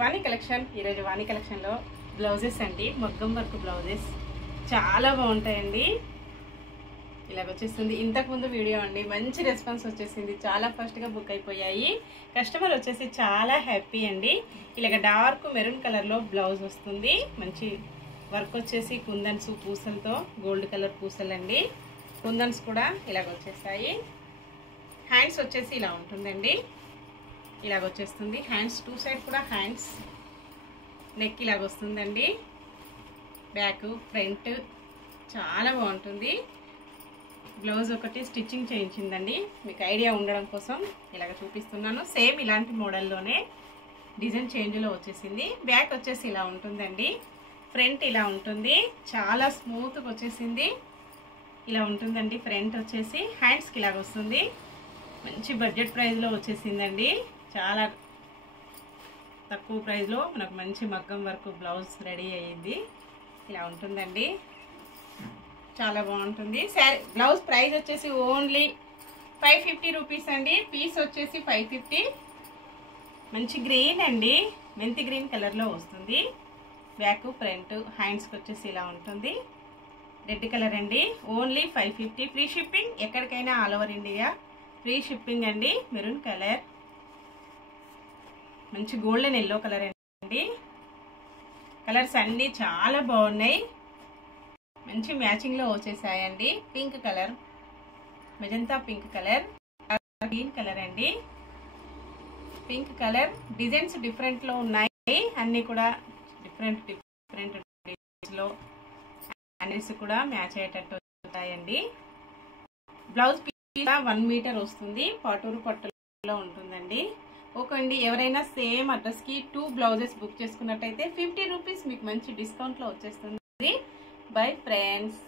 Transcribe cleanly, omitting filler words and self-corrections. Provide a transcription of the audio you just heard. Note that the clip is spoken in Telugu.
వాణి కలెక్షన్. ఈరోజు వాణి కలెక్షన్లో బ్లౌజెస్ అండి, మగ్గం వర్క్ బ్లౌజెస్ చాలా బాగుంటాయండి. ఇలాగ వచ్చేస్తుంది. ఇంతకుముందు వీడియో అండి, మంచి రెస్పాన్స్ వచ్చేసింది, చాలా ఫాస్ట్గా బుక్ అయిపోయాయి. కస్టమర్ వచ్చేసి చాలా హ్యాపీ అండి. ఇలాగ డార్క్ మెరూన్ కలర్లో బ్లౌజ్ వస్తుంది. మంచి వర్క్ వచ్చేసి కుందన్స్ పూసలతో, గోల్డ్ కలర్ పూసలు అండి. కుందన్స్ కూడా ఇలాగ వచ్చేస్తాయి. హ్యాండ్స్ వచ్చేసి ఇలా ఉంటుందండి, ఇలాగ వచ్చేస్తుంది. హ్యాండ్స్ టూ సైడ్ కూడా హ్యాండ్స్, నెక్ ఇలాగ వస్తుందండి. బ్యాక్ ఫ్రంట్ చాలా బాగుంటుంది. బ్లౌజ్ ఒకటి స్టిచ్చింగ్ చేయించిందండి, మీకు ఐడియా ఉండడం కోసం ఇలాగ చూపిస్తున్నాను. సేమ్ ఇలాంటి మోడల్లోనే డిజైన్ చేంజ్లో వచ్చేసింది. బ్యాక్ వచ్చేసి ఇలా ఉంటుందండి, ఫ్రంట్ ఇలా ఉంటుంది, చాలా స్మూత్గా వచ్చేసింది. ఇలా ఉంటుందండి ఫ్రంట్ వచ్చేసి. హ్యాండ్స్కి ఇలాగ వస్తుంది. మంచి బడ్జెట్ ప్రైస్లో వచ్చేసిందండి. చాలా తక్కువ ప్రైస్లో మనకు మంచి మగ్గం వర్క్ బ్లౌజ్ రెడీ అయ్యింది. ఇలా ఉంటుందండి, చాలా బాగుంటుంది. శారీ బ్లౌజ్ ప్రైస్ వచ్చేసి ఓన్లీ 550 రూపీస్ అండి. పీస్ వచ్చేసి 550. మంచి గ్రీన్ అండి, మెంతి గ్రీన్ కలర్లో వస్తుంది. బ్యాక్ ఫ్రంట్ హ్యాండ్స్కి వచ్చేసి ఇలా ఉంటుంది. రెడ్ కలర్ అండి, ఓన్లీ 550. ఫ్రీ షిప్పింగ్, ఎక్కడికైనా all over India free shipping అండి. మెరూన్ కలర్, మంచి గోల్డెన్ ఎల్లో కలర్ అండి. కలర్స్ అన్నీ చాలా బాగున్నాయి, మంచి మ్యాచింగ్లో వచ్చేసాయండి. Pink colour, magenta pink colour, green colour అండి. పింక్ కలర్ డిజైన్స్ డిఫరెంట్లో ఉన్నాయి, అన్నీ కూడా డిఫరెంట్ డిజైన్స్లో హ్యాండిల్స్ కూడా మ్యాచ్ అయ్యేటట్టు ఉంటాయండి. బ్లౌజ్ పీస్ 1 మీటర్ వస్తుంది, పాటూరు పట్టులో ఉంటుందండి. ఓకే అండి, ఎవరైనా సేమ్ అడ్రస్కి 2 బ్లౌజెస్ బుక్ చేసుకున్నట్టయితే 50 రూపీస్ మీకు మంచి డిస్కౌంట్లో వచ్చేస్తుంది. Bye friends.